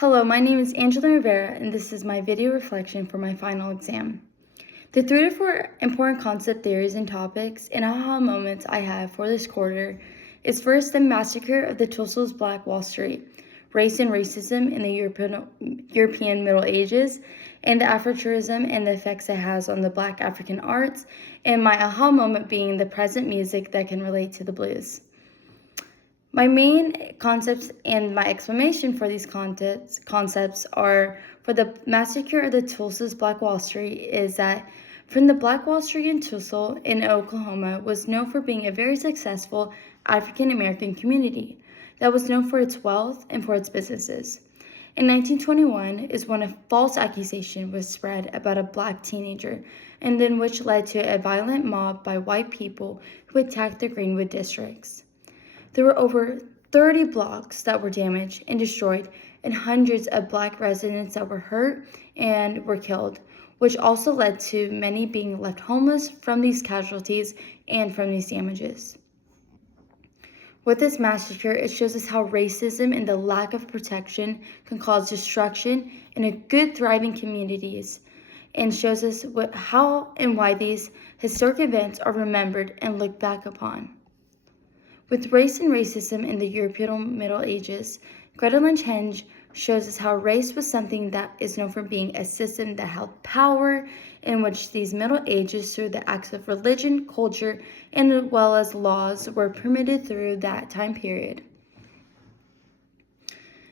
Hello, my name is Angela Rivera, and this is my video reflection for my final exam. The 3 to 4 important concept theories and topics and aha moments I have for this quarter is first the massacre of the Tulsa's Black Wall Street, race and racism in the European Middle Ages, and the Afrofuturism and the effects it has on the Black African arts, and my aha moment being the present music that can relate to the blues. My main concepts and my explanation for these concepts are for the massacre of the Tulsa's Black Wall Street is that from the Black Wall Street in Tulsa in Oklahoma was known for being a very successful African American community that was known for its wealth and for its businesses. In 1921 is when a false accusation was spread about a black teenager, and then which led to a violent mob by white people who attacked the Greenwood districts. There were over 30 blocks that were damaged and destroyed, and hundreds of black residents that were hurt and were killed, which also led to many being left homeless from these casualties and from these damages. With this massacre, it shows us how racism and the lack of protection can cause destruction in a good, thriving communities, and shows us how and why these historic events are remembered and looked back upon. With race and racism in the European Middle Ages, Greta Lynch Henge shows us how race was something that is known for being a system that held power, in which these Middle Ages, through the acts of religion, culture, and as well as laws, were permitted through that time period.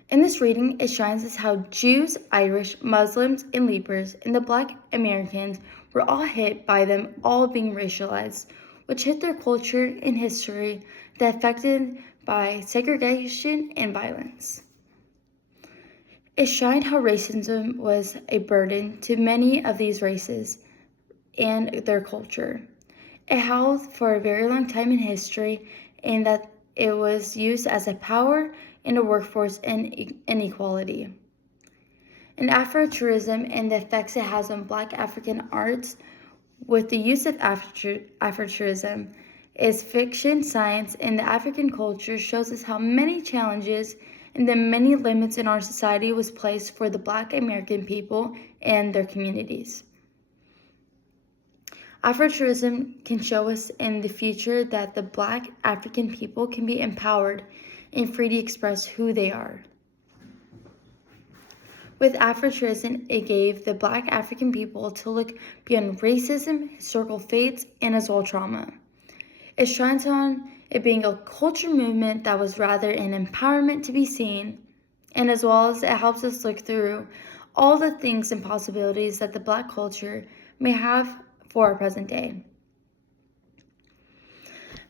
In this reading, it shines us how Jews, Irish, Muslims, and Lepers, and the Black Americans were all hit by them all being racialized, which hit their culture and history that affected by segregation and violence. It shined how racism was a burden to many of these races and their culture. It held for a very long time in history, and that it was used as a power in the workforce and inequality. And Afrofuturism and the effects it has on Black African arts with the use of Afrofuturism is fiction, science, and the African culture shows us how many challenges and the many limits in our society was placed for the Black American people and their communities. Afrofuturism can show us in the future that the Black African people can be empowered and free to express who they are. With Afrofuturism, it gave the Black African people to look beyond racism, historical fates, and as well trauma. It shines on it being a culture movement that was rather an empowerment to be seen, and as well as it helps us look through all the things and possibilities that the Black culture may have for our present day.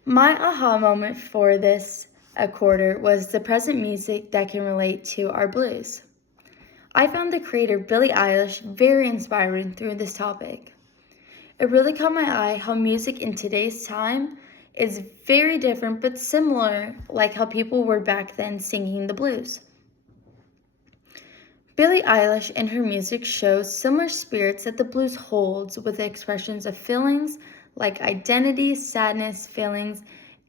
My aha moment for this quarter was the present music that can relate to our blues. I found the creator Billie Eilish very inspiring through this topic. It really caught my eye how music in today's time is very different but similar, like how people were back then singing the blues. Billie Eilish and her music shows similar spirits that the blues holds with the expressions of feelings like identity, sadness, feelings,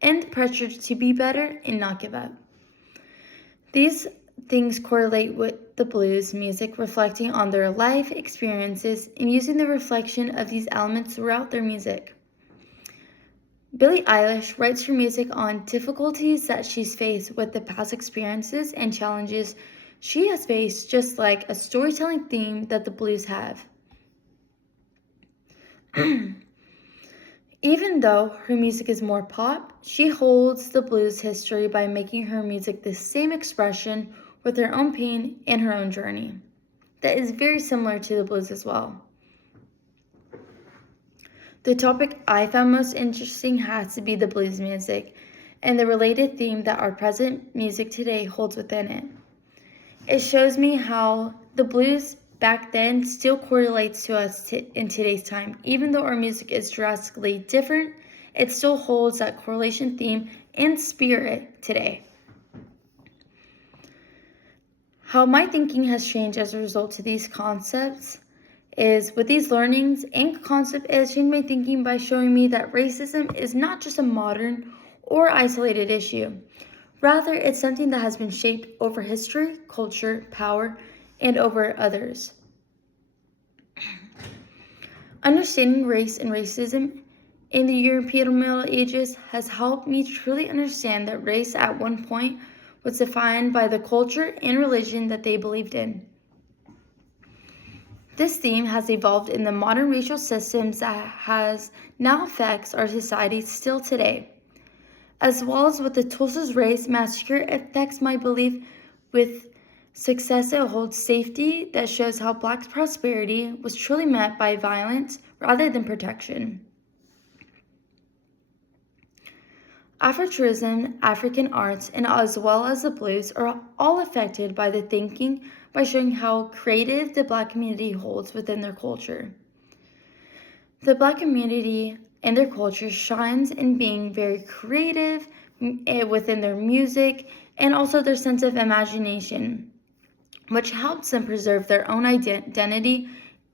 and pressure to be better and not give up. These things correlate with the blues music reflecting on their life experiences and using the reflection of these elements throughout their music. Billie Eilish writes her music on difficulties that she's faced with the past experiences and challenges she has faced, just like a storytelling theme that the blues have. Even though her music is more pop, she holds the blues history by making her music the same expression with her own pain and her own journey. That is very similar to the blues as well. The topic I found most interesting has to be the blues music and the related theme that our present music today holds within it. It shows me how the blues back then still correlates to us in today's time. Even though our music is drastically different, it still holds that correlation theme and spirit today. How my thinking has changed as a result of these concepts is with these learnings and concept, it has changed my thinking by showing me that racism is not just a modern or isolated issue. Rather, it's something that has been shaped over history, culture, power, and over others. Understanding race and racism in the European Middle Ages has helped me truly understand that race at one point was defined by the culture and religion that they believed in. This theme has evolved in the modern racial systems that has now affects our society still today, as well as with the Tulsa Race Massacre affects my belief with success it holds safety that shows how Black prosperity was truly met by violence rather than protection. Afrotourism, African arts, and as well as the blues are all affected by the thinking by showing how creative the Black community holds within their culture. The Black community and their culture shines in being very creative within their music and also their sense of imagination, which helps them preserve their own identity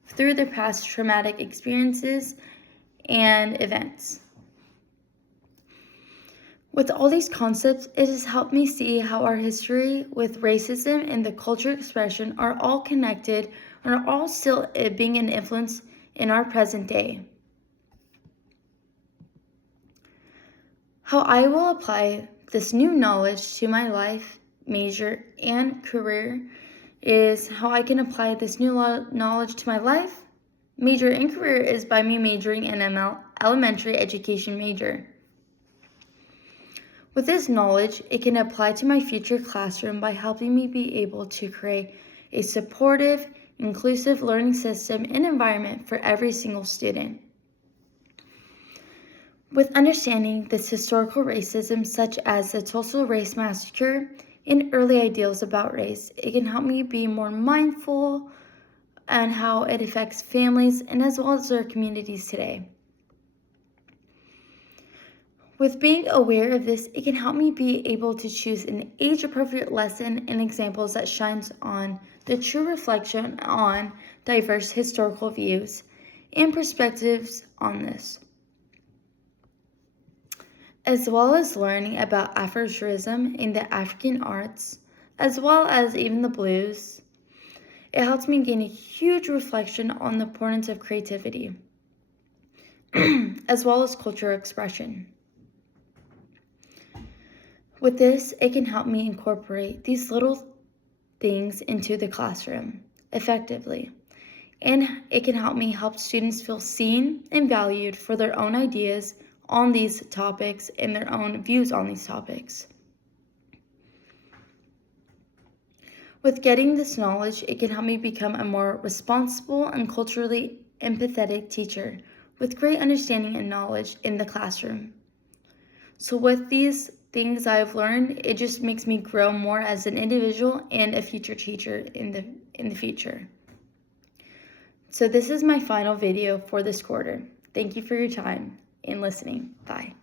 through their past traumatic experiences and events. With all these concepts, it has helped me see how our history with racism and the culture expression are all connected and are all still being an influence in our present day. How I will apply this new knowledge to my life, major, and career is how I can apply this new knowledge to my life, major, and career is by me majoring in an elementary education major. With this knowledge, it can apply to my future classroom by helping me be able to create a supportive, inclusive learning system and environment for every single student. With understanding this historical racism, such as the Tulsa Race Massacre and early ideals about race, it can help me be more mindful and how it affects families and as well as our communities today. With being aware of this, it can help me be able to choose an age-appropriate lesson and examples that shines on the true reflection on diverse historical views and perspectives on this, as well as learning about Afrotourism in the African arts, as well as even the blues. It helps me gain a huge reflection on the importance of creativity, as well as cultural expression. With this, it can help me incorporate these little things into the classroom effectively, and it can help me help students feel seen and valued for their own ideas on these topics and their own views on these topics. With getting this knowledge, it can help me become a more responsible and culturally empathetic teacher with great understanding and knowledge in the classroom. So with these things I've learned, it just makes me grow more as an individual and a future teacher in the future. So this is my final video for this quarter. Thank you for your time and listening. Bye.